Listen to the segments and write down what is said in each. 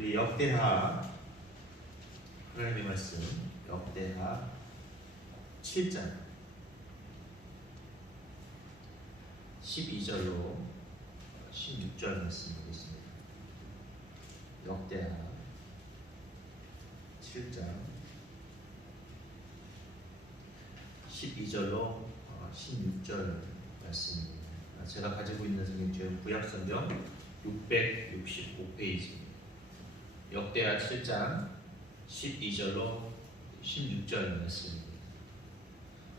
우리 역대하 하나님의 말씀 역대하 7장 12절로 16절 말씀 보겠습니다. 역대하 7장 12절로 16절 말씀입니다. 제가 가지고 있는 성경책 구약성경 665페이지입니다. 역대하 7장 12절로 16절 말씀입니다.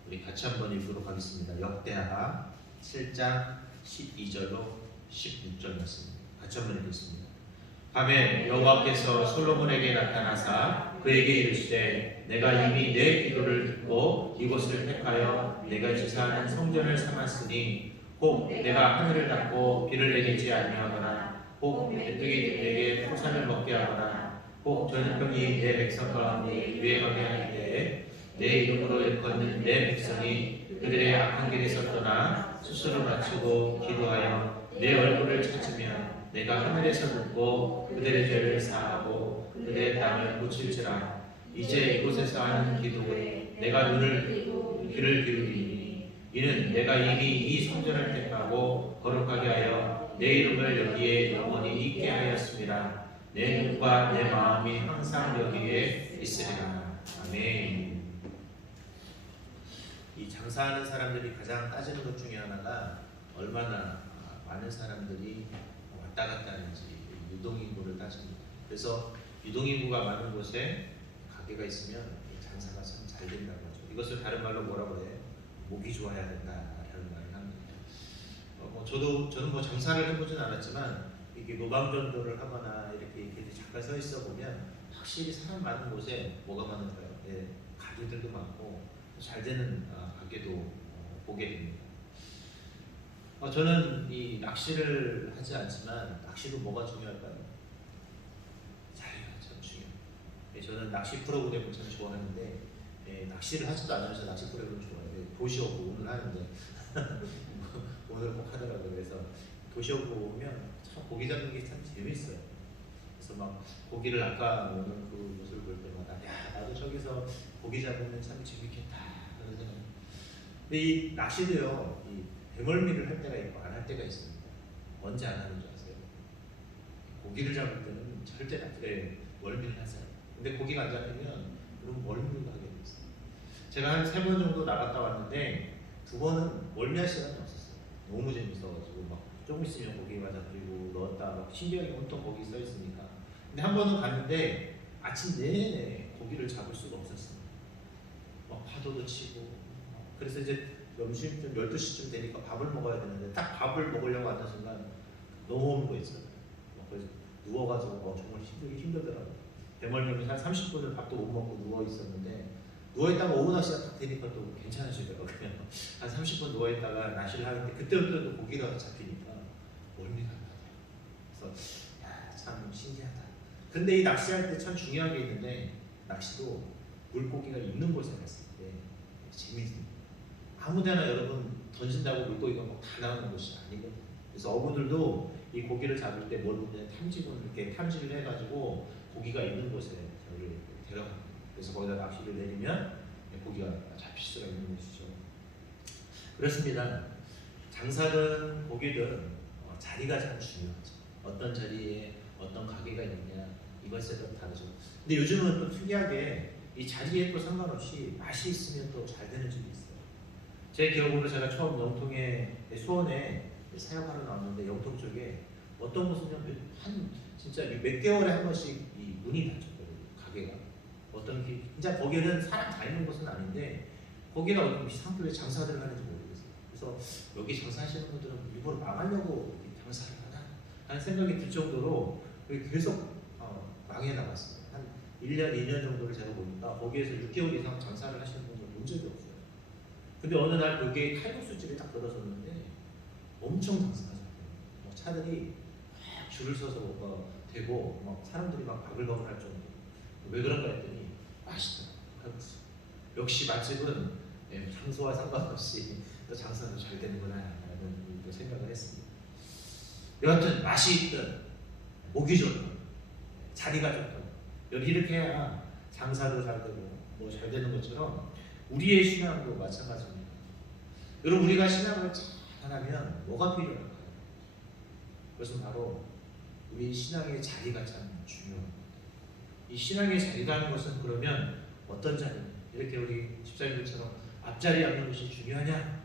우리 같이 한번 읽도록 하겠습니다. 역대하 7장 12절로 16절 말씀입니다. 같이 한번 읽겠습니다. 밤에 여호와께서 솔로몬에게 나타나사 그에게 이르시되 내가 이미 내 기도를 듣고 이곳을 택하여 내가 지사하는 성전을 삼았으니 혹 내가 하늘을 닫고 비를 내리지 아니하거나 혹 메뚜기들에게 포산을 먹게 하거나 혹 전염병이 내 백성 가운데 유행하게 할 때에 내 이름으로 일컫는 내 백성이 그들의 악한 길에서 떠나 스스로 낮추고 기도하여 내 얼굴을 찾으면 내가 하늘에서 듣고 그들의 죄를 사하고 그들의 땅을 고칠지라. 이제 이곳에서 하는 기도에 내가 귀를 기울이니 이는 내가 이미 이 성전을 택하고 거룩하게 하여 내 이름을 여기에 영원히 있게 하였습니다. 내 눈과 내 마음이 항상 여기에 있으리라. 아멘. 이 장사하는 사람들이 가장 따지는 것 중에 하나가 얼마나 많은 사람들이 왔다 갔다 하는지 유동인구를 따집니다. 그래서 유동인구가 많은 곳에 가게가 있으면 장사가 참 잘 된다고 하죠. 이것을 다른 말로 뭐라고 해요? 목이 좋아야 된다라는 말을 합니다. 저는 장사를 해보진 않았지만 이게 노방전도를 하거나 이렇게 잠깐 서 있어 보면 확실히 사람 많은 곳에 뭐가 많을까요? 가게들도 많고 잘 되는 가게도 보게 됩니다. 저는 이 낚시를 하지 않지만 낚시도 뭐가 중요할까요? 자리가 참 중요해요. 저는 낚시 프로그램을 참 좋아하는데 낚시를 하지도 않으면서 낚시 프로그램을 좋아해요. 도시오브 오늘 하는데 오늘 꼭 하더라고요. 그래서 도시오브 오면 참 고기 잡는 게 참 재밌어요. 그래서 막 고기를 낚아오는 그 모습을 볼 때마다 야 나도 저기서 고기 잡으면 참 재밌겠다 그런 생각. 근데 이 낚시도요. 이 대멀미를 할 때가 있고 안 할 때가 있습니다. 언제 안 하는 줄 아세요? 고기를 잡을 때는 절대 멀미를 하세요. 근데 고기가 안 잡히면 그럼 멀미를 하게 돼 있어요. 제가 한 3번 정도 나갔다 왔는데 2번은 멀미할 시간이 없었어요. 너무 재밌어가지고 막 조금 있으면 고기가 잡히고 넣었다 막 신기하게 온통 거기 써 있으니까. 근데 한 번은 갔는데 아침 내내 고기를 잡을 수가 없었어요. 막 파도도 치고. 그래서 이제 점심쯤 12시쯤 되니까 밥을 먹어야 되는데 딱 밥을 먹으려고 하는 순간 너무 오는 거 있어요. 그래서 누워가지고 정말 힘들더라고요. 대멀미는 한 30분을 밥도 못 먹고 누워 있었는데 누워있다가 오후 낚시가 딱 되니까 또 괜찮으시더라고요. 한 30분 누워있다가 낚시를 하는데 그때부터 또 고기가 잡히니까 멀미가 나요. 그래서 참 신기하다. 근데 이 낚시할 때 참 중요한 게 있는데 낚시도 물고기가 있는 곳에 갔을 때 재밌습니다. 아무데나 여러분 던진다고 물고기가 막 다 나오는 곳이 아니거든요. 그래서 어부들도 이 고기를 잡을 때 모르는 탐지군 이렇게 탐지를 해가지고 고기가 있는 곳에 저를 데려갑니다. 그래서 거기다 낚시를 내리면 고기가 잡힐 수가 있는 곳이죠. 그렇습니다. 장사든 고기든 자리가 참 중요하죠. 어떤 자리에 어떤 가게가 있느냐 이것에 따라 다르죠. 근데 요즘은 또 특이하게 이 자리에 또 상관없이 맛이 있으면 또 잘 되는 집이 있어요. 제 기억으로 제가 처음 영통에 수원에 사역하러 나왔는데 영통 쪽에 어떤 곳은 한 진짜 몇 개월에 한 번씩 이 문이 닫혔거든요. 가게가 어떤 진짜 거기는 사람 다니는 곳은 아닌데 거기가 어떤 상표에 장사들을 하는지 모르겠어요. 그래서 여기 장사하시는 분들은 일부러 망하려고 장사를 하나 하는 생각이 들 정도로 계속 망해 나갔어요. 한 1년, 2년 정도를 제가 보니까 거기에서 6개월 이상 장사를 하시는 분들 본 적이 없어요. 근데 어느 날 거기에 칼국수집이 딱 들어섰는데 엄청 장사가 잘 돼요. 차들이 막 줄을 서서 뭐가 되고 막 사람들이 막 바글바글 할 정도. 왜 그런가 했더니 맛있더라고요. 칼국수. 역시 맛집은 장소와 상관없이 또 장사도 잘 되는구나 라는 생각을 했습니다. 여하튼 맛이 있든 보기 좋든 자리가 좋다. 여기 이렇게 해야 장사도 잘 되고 뭐 잘 되는 것처럼 우리의 신앙도 마찬가지입니다. 여러분 우리가 신앙을 잘하면 뭐가 필요할까요? 그것은 바로 우리 신앙의 자리가 참 중요합니다. 이 신앙의 자리라는 것은 그러면 어떤 자리? 이렇게 우리 집사님들처럼 앞자리 앉는 것이 중요하냐?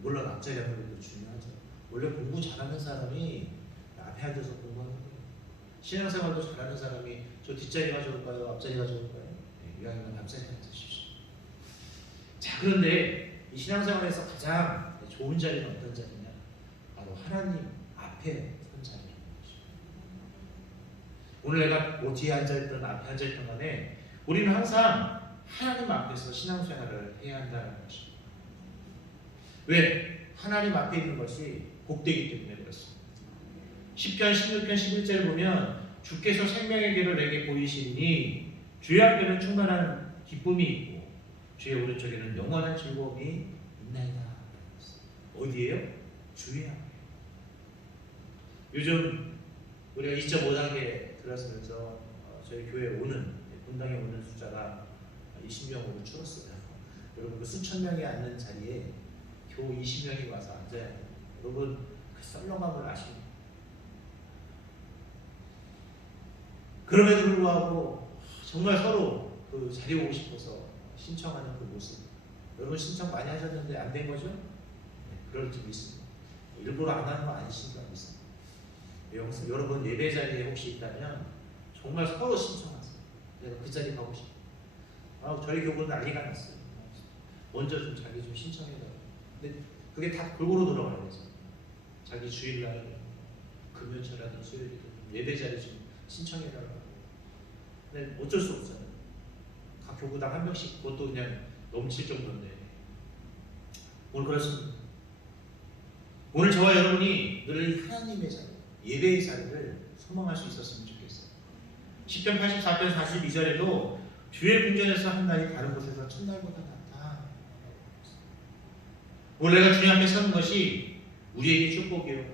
물론 앞자리 앉는 것도 중요하죠. 원래 공부 잘하는 사람이 앞에 앉아서 공부하는 거예요. 신앙생활도 잘하는 사람이 저 뒷자리가 좋을까요? 앞자리가 좋을까요? 네, 이왕이면 앞자리 앉으십시오. 자, 그런데 이 신앙생활에서 가장 좋은 자리는 어떤 자리냐? 바로 하나님 앞에 선 자리인 것이죠. 오늘 내가 뭐 뒤에 앉아있든 앞에 앉아있든 간에 우리는 항상 하나님 앞에서 신앙생활을 해야 한다는 것입니다. 왜? 하나님 앞에 있는 것이 복되기 때문에 그렇습니다. 시편 16편 11절을 보면 주께서 생명의 길을 내게 보이시니 주의 앞에는 충만한 기쁨이 있고 주의 오른쪽에는 영원한 즐거움이 있나이다. 어디예요? 주의 앞에. 요즘 우리가 2.5단계 들어서면서 저희 교회에 오는 분당에 오는 숫자가 20명으로 줄었어요. 여러분 그 수천 명이 앉는 자리에 겨우 20명이 와서 앉아야 돼요. 여러분 그 썰렁함을 아십니까? 그럼에도 불구하고 정말 서로 그 자리에 오고 싶어서 신청하는 그 모습. 여러분 신청 많이 하셨는데 안 된 거죠? 네, 그럴 줄 믿습니다. 일부러 안 하는 거 아니신가 믿습니다. 여러분 예배 자리에 혹시 있다면 정말 서로 신청하세요. 내가 그 자리 가고 싶어. 저희 교구는 난리가 났어요. 먼저 좀 자기 좀 신청해달라고. 근데 그게 다 골고루 돌아가야 돼서 자기 주일날 금요일이라든 수요일이든 예배 자리 좀 신청해달라고. 근데 어쩔 수 없잖아요. 각 교구당 한 명씩 그것도 그냥 넘칠 정도인데 오늘 그렇습니다. 오늘 저와 여러분이 늘 하나님의 자리, 예배의 자리를 소망할 수 있었으면 좋겠어요. 시편 84편 42절에도 주의 궁전에서 한 날이 다른 곳에서 첫날보다 낫다. 오늘 내가 주님 앞에 서는 것이 우리에게 축복이요.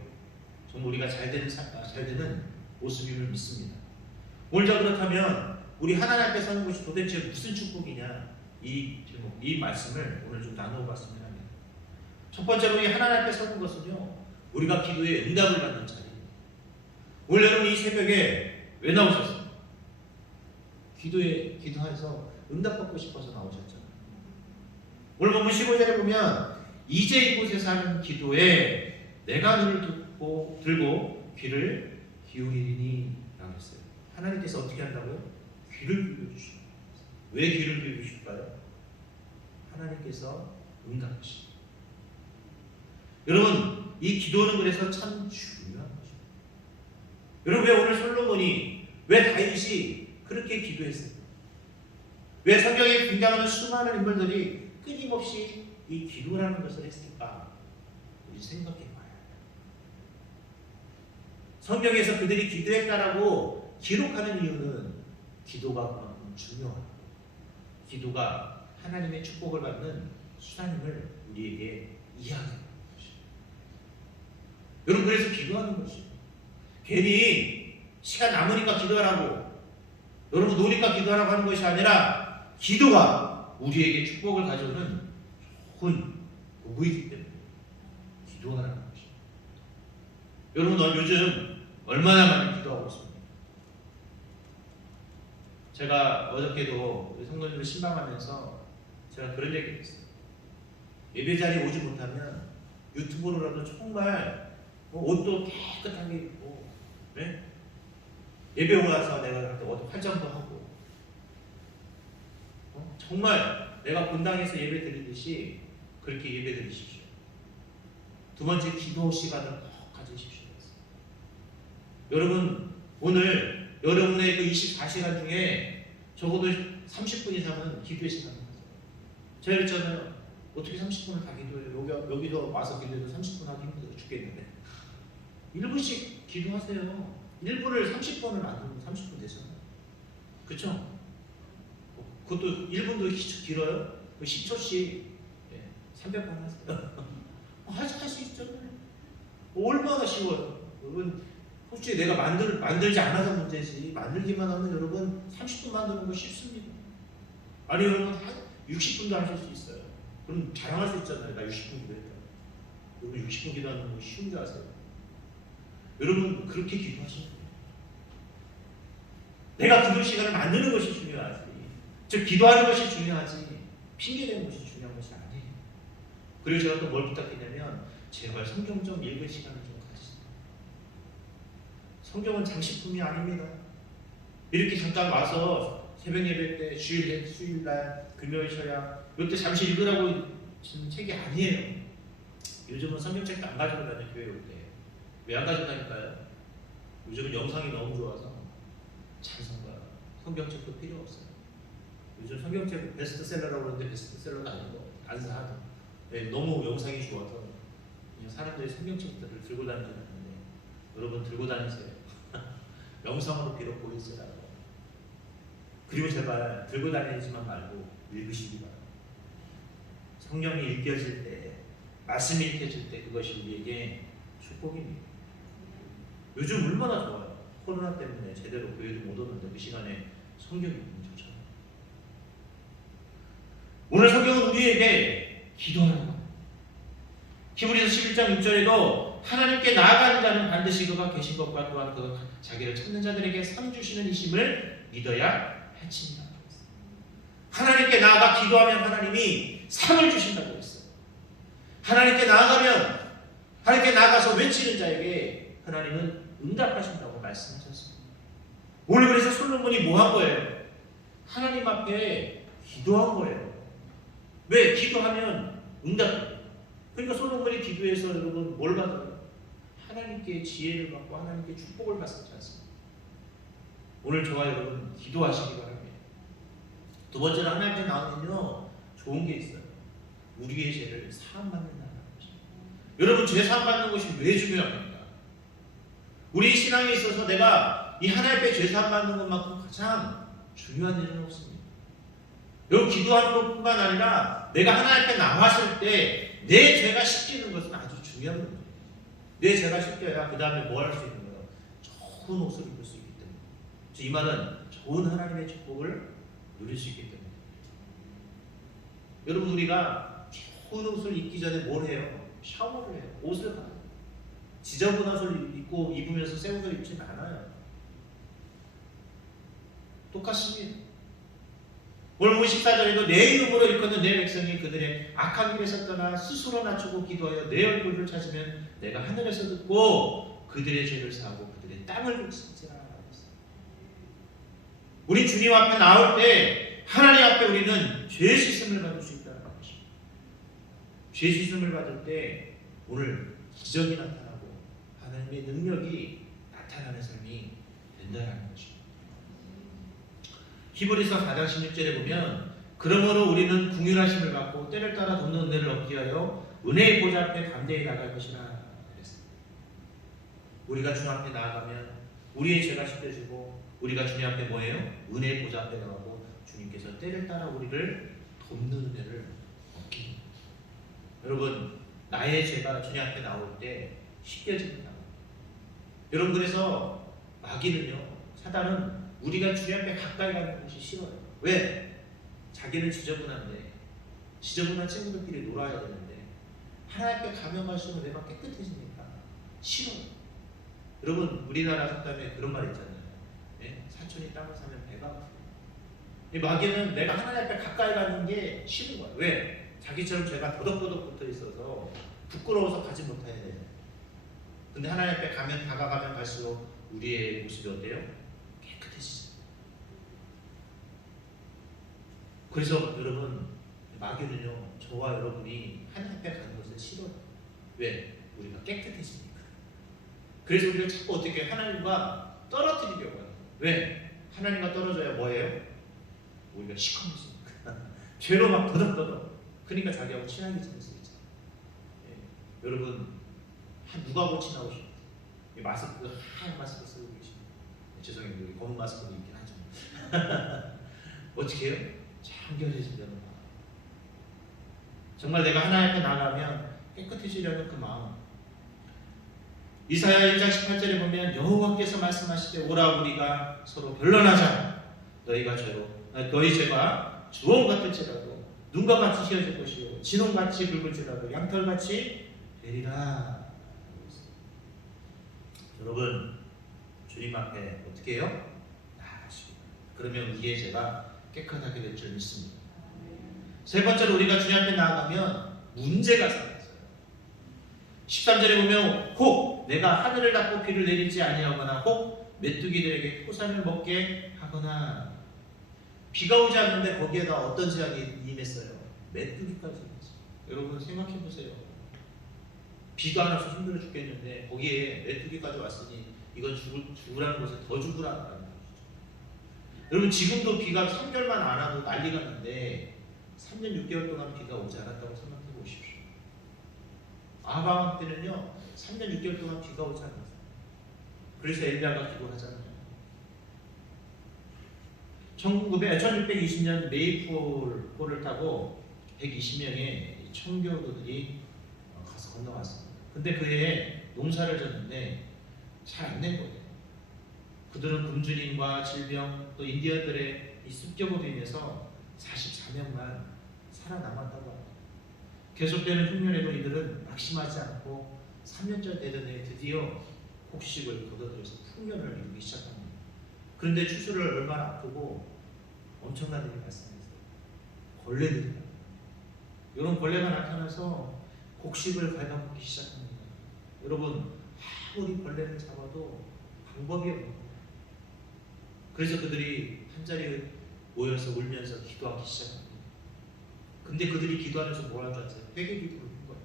정말 우리가 잘 되는 모습임을 믿습니다. 오늘 저 그렇다면 우리 하나님 앞에 서는 것이 도대체 무슨 축복이냐? 이 제목, 이 말씀을 오늘 좀 나누어봤으면 합니다. 첫 번째로 이 하나님 앞에 서는 것은요, 우리가 기도에 응답을 받는 자리입니다. 오늘 여러분 이 새벽에 왜 나오셨습니까? 기도해서 응답받고 싶어서 나오셨잖아요. 오늘 본문 15절에 보면 이제 이곳에서 하는 기도에 내가 눈을 들고 귀를 기울이니 라고 했어요. 하나님께서 어떻게 한다고요? 귀를 기울여주십니다. 왜 귀를 기울이실까요? 하나님께서 응답하십니다. 여러분 이 기도는 그래서 참 중요한 것입니다. 여러분 왜 오늘 솔로몬이 왜 다윗이 그렇게 기도했어요? 왜 성경에 등장하는 수많은 인물들이 끊임없이 이 기도라는 것을 했을까? 우리 생각해 봐요. 성경에서 그들이 기도했다라고 기록하는 이유는 기도가 그만큼 중요합니다. 기도가 하나님의 축복을 받는 수단임을 우리에게 이해하게 합니다. 여러분 그래서 기도하는 것이에요. 괜히 시간 남으니까 기도하라고 여러분 노니까 기도하라고 하는 것이 아니라 기도가 우리에게 축복을 가져오는 좋은 도구이기 때문에 기도하라는 것입니다. 여러분 요즘 얼마나 많이 기도하고 있습니까? 제가 어저께도 성도님을 신방하면서 제가 그런 얘기를 했어요. 예배 자리에 오지 못하면 유튜브로라도 정말 옷도 깨끗하게 입고 네? 예배 오라서 내가 활정도 하고 정말 내가 본당에서 예배 드리듯이 그렇게 예배 드리십시오. 두 번째 기도 시간을 꼭 가지십시오. 여러분 오늘 여러분의 그 24시간 중에 적어도 30분 이상은 기도의 시간입니다. 제가 그랬잖아요. 어떻게 30분을 다 기도해요? 여기도 와서 기도해도 30분 하기 힘들어 죽겠는데 1분씩 기도하세요. 1분을 30번을 만들면 30분 되잖아요. 그쵸? 그것도 1분도 길어요? 10초씩 300번 하세요. 할 수 있잖아요. 얼마나 쉬워요. 여러분 솔직히 내가 만들지 않아서 문제지, 만들기만 하면 여러분 30분 만드는 거 쉽습니다. 아니 여러분 한 60분도 하실 수 있어요. 그럼 자랑할 수 있잖아요. 나 60분 기도했다. 여러분 60분 기도하는 거 쉬운 줄 아세요? 여러분 그렇게 기도하시는 거예요. 내가 기도 시간을 만드는 것이 중요하지, 즉 기도하는 것이 중요하지 핑계대는 것이 중요한 것이 아니에요. 그리고 제가 또 뭘 부탁드리냐면 제발 성경 좀 읽을 시간을 좀 가지세요. 성경은 장식품이 아닙니다. 이렇게 잠깐 와서 새벽 예배 때 수요일날 금요일 서야 이때 잠시 읽으라고 주는 책이 아니에요. 요즘은 성경책도 안 가지고 다녀요. 교회 올 때. 왜 안 가져다니까요? 요즘은 영상이 너무 좋아서 찬송가, 성경책도 필요 없어요. 요즘 성경책 베스트셀러라고 그러는데 베스트셀러는 아니고 안 사도 너무 영상이 좋아서 그냥 사람들이 성경책들을 들고 다니는 건데 여러분 들고 다니세요. 영상으로 비록 보일지라도. 그리고 제발 들고 다니지만 말고 읽으시기 바랍니다. 성경이 읽혀질 때, 말씀이 읽혀질 때 그것이 우리에게 축복입니다. 요즘 얼마나 좋아요. 코로나 때문에 제대로 교회도 못 오는데 그 시간에 성경이 읽으면 좋잖아요. 오늘 성경은 우리에게 기도하는 겁니다. 히브리서 11장 6절에도 하나님께 나아가는 자는 반드시 그가 계신 것과 또한 그가 자기를 찾는 자들에게 상 주시는 이심을 믿어야 해친다. 하나님께 나아가 기도하면 하나님이 상을 주신다고 했어요. 하나님께 나아가서 외치는 자에게 하나님은 응답하신다고 말씀하셨습니다. 오늘 그래서 솔로몬이 뭐 한 거예요? 하나님 앞에 기도한 거예요. 왜? 기도하면 응답해요. 그러니까 솔로몬이 기도해서 여러분 뭘 받아요? 하나님께 지혜를 받고 하나님께 축복을 받지 않습니다. 오늘 저와 여러분 기도하시기 바랍니다. 두 번째는 하나님 앞에 나오면요 좋은 게 있어요. 우리의 죄를 사함받는다는 것입니다. 여러분 죄 사함받는 것이 왜 중요합니까? 우리 신앙에 있어서 내가 이 하나님 앞에 죄 사함받는 것만큼 가장 중요한 일은 없습니다. 여러분 기도하는 것뿐만 아니라 내가 하나님 앞에 나왔을 때 내 죄가 씻기는 것은 아주 중요한 문제예요. 내 죄가 씻겨야 그 다음에 뭘 할 수 있는 거예요? 좋은 옷을 입을 수 있기 때문에. 이 말은 좋은 하나님의 축복을 누릴 수 있기 때문에. 여러분 우리가 좋은 옷을 입기 전에 뭘 해요? 샤워를 해요. 옷을 가요. 지저분한 옷을 입으면서 새 옷을 입지 않아요. 똑같습니다. 오늘 14절에도 내 이름으로 일컫는 내 백성이 그들의 악한 길에서 떠나 스스로 낮추고 기도하여 내 얼굴을 찾으면 내가 하늘에서 듣고 그들의 죄를 사하고 그들의 땅을 고치리라. 우리 주님 앞에 나올 때 하나님 앞에 우리는 죄 씻음을 받을 수 있다는 것입니다. 죄 씻음을 받을 때 오늘 기적이 나타나고 하나님의 능력이 나타나는 삶이 된다는 것입니다. 히브리서 4장 16절에 보면 그러므로 우리는 긍휼하심을 받고 때를 따라 돕는 은혜를 얻기 위하여 은혜의 보좌 앞에 담대히 나갈 것이라 그랬습니다. 우리가 주님 앞에 나아가면 우리의 죄가 씻겨지고 우리가 주님 앞에 뭐예요? 은혜의 보좌 앞에 나가고 주님께서 때를 따라 우리를 돕는 은혜를 얻기 합니다. 여러분 나의 죄가 주님 앞에 나올 때 씻겨집니다. 여러분 그래서 마귀는요, 사단은 우리가 주님 앞에 가까이 가는 것이 싫어요. 왜? 자기는 지저분한데 지저분한 친구들끼리 놀아야 되는데 하나님 앞에 가면 갈수록 내가 깨끗해지니까 싫어요. 여러분 우리나라 속담에 그런 말 있잖아요. 네? 사촌이 땅을 사면 배가 아프고. 이 마귀는 내가 하나님 앞에 가까이 가는 게 싫은 거야. 왜? 자기처럼 죄가 도덕도덕 붙어 있어서 부끄러워서 가지 못해야 돼요. 근데 하나님 앞에 다가가면 갈수록 우리의 모습이 어때요? 깨끗해지죠. 그래서 여러분 마귀는요 저와 여러분이 하나님 앞에 가는 것을 싫어요. 왜? 우리가 깨끗해지니까. 그래서 우리가 자꾸 어떻게 하나님과 떨어뜨리려고 해요. 왜? 하나님과 떨어져야 뭐예요? 우리가 시커매지니까. 죄로 막 더덕더덕. 그러니까 자기하고 친하게 지낼 수 있죠. 예. 여러분 누구하고 친하고 싶어요? 마스크 하얀 마스크 쓰고 계십니다. 죄송해요. 여기 검은 마스크도 있긴 하죠. 어떻게 해요? 청결해지려는 마음. 정말 내가 하나님 앞에 나가면 깨끗해지려는 그 마음. 이사야 1장 18절에 보면 여호와께서 말씀하시되 오라 우리가 서로 변론하자. 너희 죄가 주홍 같을지라도 눈과 같이 휘어질 것이요 진홍같이 붉을지라도 양털같이 되리라. 여러분 주님 앞에 어떻게 해요? 나아가시고 그러면 우리의 죄가 깨끗하게 될 줄 믿습니다. 세 번째로 우리가 주님 앞에 나아가면 문제가 생겨요. 13절에 보면 혹 내가 하늘을 닫고 비를 내리지 아니하거나 혹 메뚜기들에게 토산을 먹게 하거나. 비가 오지 않는데 거기에다 어떤 재앙이 임했어요? 메뚜기까지 임했어요. 여러분 생각해 보세요. 비도 안 와서 힘들어 죽겠는데 거기에 메뚜기까지 왔으니 이건 죽으라는 곳에 더 죽으라는 거죠. 여러분 지금도 비가 3개월만 안 와도 난리가 났는데 3년 6개월 동안 비가 오지 않았다고 생각해 보십시오. 아하방 때는요 3년 6개월 동안 비가 오지 않았어요. 그래서 엘리야가 기도하잖아요. 1620년 메이플호를 타고 120명의 청교도들이 가서 건너왔습니다. 근데 그 해에 농사를 졌는데 잘 안 된 거예요. 그들은 굶주림과 질병 또 인디언들의 이 습격으로 인해서 44명만 살아남았다고 합니다. 계속되는 흉년에도 이들은 낙심하지 않고 3년째 되던 해 드디어 곡식을 거둬들여서 풍년을 이루기 시작합니다. 그런데 추수를 얼마나 앞두고 엄청난 일이 발생했어요. 벌레들이 이런 벌레가 나타나서 곡식을 갉아먹기 시작합니다. 여러분 아무리 벌레를 잡아도 방법이 없는 거예요. 그래서 그들이 한자리에 모여서 울면서 기도하기 시작합니다. 근데 그들이 기도하면서 뭐 할 줄 아세요? 회개 기도를 한 거예요.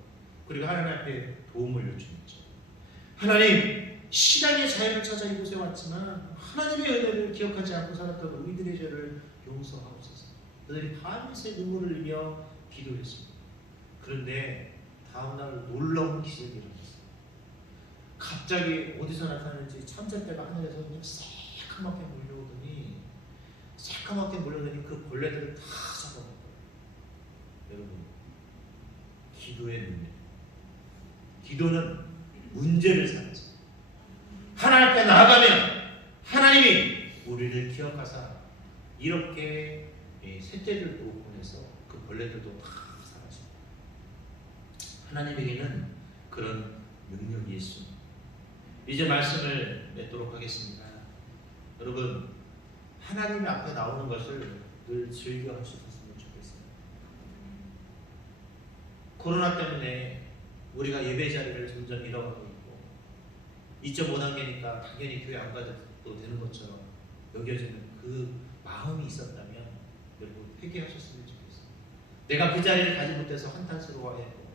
그리고 하나님 앞에 도움을 요청했죠. 하나님, 신앙의 자유를 찾아 이곳에 왔지만 하나님의 은혜를 기억하지 않고 살았던 우리들의 죄를 용서하옵소서. 그들이 밤새 눈물을 흘리며 기도했습니다. 그런데 다음날 놀라운 기적이 일어났어요. 갑자기 어디서 나타나는지 참새떼가 하늘에서 그냥 새까맣게 몰려오더니 그 벌레들을 다 잡아먹어요. 여러분, 기도의 능력. 기도는 문제를 삼지. 하나님 앞에 나아가면 하나님이 우리를 기억하사 이렇게 새떼들도 보내서 그 벌레들도 다 사라집니다. 하나님에게는 그런 능력이 있습니다. 이제 말씀을 맺도록 하겠습니다. 여러분, 하나님 앞에 나오는 것을 늘 즐겨 하셨으면 좋겠어요. 코로나 때문에 우리가 예배 자리를 점점 잃어가고 있고 2.5단계니까 당연히 교회 안 가도 되는 것처럼 여겨지는 그 마음이 있었다면 여러분 회개하셨으면 좋겠어요. 내가 그 자리를 가지 못해서 한탄스러워했고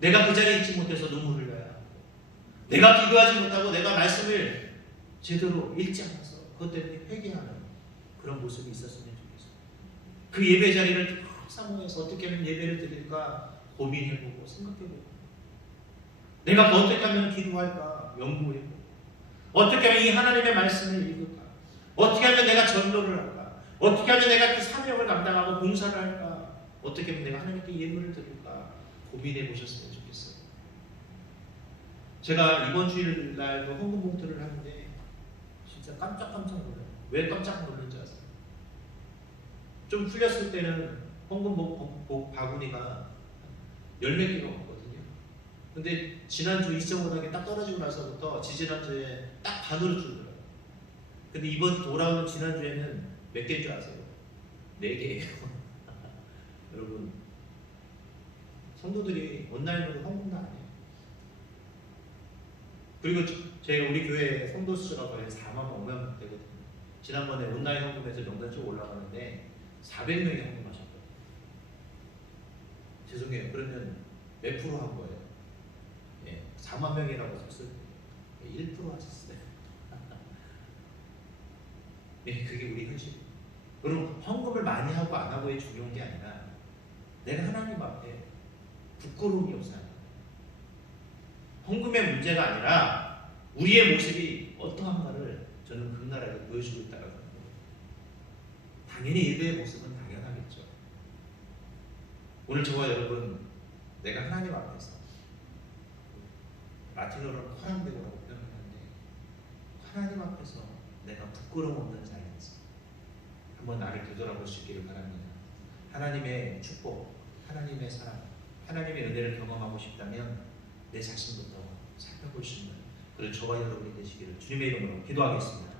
내가 그 자리에 있지 못해서 눈물을 흘려야 하고 내가 기도하지 못하고 내가 말씀을 제대로 읽지 않아서 그것 때문에 회개하는 그런 모습이 있었으면 좋겠어요. 그 예배 자리를 사모해서 어떻게 하면 예배를 드릴까 고민해보고 생각해보고 내가 더 어떻게 하면 기도할까 연구해보고 어떻게 하면 이 하나님의 말씀을 읽을까 어떻게 하면 내가 전도를 할까 어떻게 하면 내가 그 사명을 감당하고 봉사를 할까 어떻게 하면 내가 하나님께 예물을 드릴까 고민해보셨으면 좋겠어요. 제가 이번 주일날도 헌금 봉투를 하는데 진짜 깜짝 놀라요. 왜 깜짝 놀란지 아세요? 좀 풀렸을 때는 헌금 바구니가 10몇 개가 왔거든요. 근데 지난주 2.5단계 딱 떨어지고 나서부터 지지난주에 딱 반으로 줄더라고요. 근데 이번 돌아오는 지난주에는 몇 개인 줄 아세요? 4개예요. 여러분, 성도들이 온라인으로 헌금도 안 해요. 그리고 저희가 우리 교회 성도 수가 거의 4만 5명 되거든요. 지난번에 온라인 헌금에서 명단 쭉 올라가는데 400명이 헌금하셨거든요. 죄송해요. 그러면 몇 프로 한 거예요? 예, 4만 명이라고 썼을 때 1% 하셨어요. 예, 그게 우리 현실. 여러분, 헌금을 많이 하고 안 하고의 중요한 게 아니라 내가 하나님 앞에 부끄러움이 없어요. 헌금의 문제가 아니라 우리의 모습이 어떠한가를 저는 극나라하게 보여주고 있다는 거예요. 당연히 예배의 모습은 당연하겠죠. 오늘 저와 여러분, 내가 하나님 앞에서 라틴어로는 코란데고라고 표현하는데 하나님 앞에서 내가 부끄러움 없는 자인지 한번 나를 되돌아볼 수 있기를 바랍니다. 하나님의 축복, 하나님의 사랑, 하나님의 은혜를 경험하고 싶다면 내 자신부터 살펴볼 수 있는 그런 저와 여러분이 되시기를 주님의 이름으로 기도하겠습니다.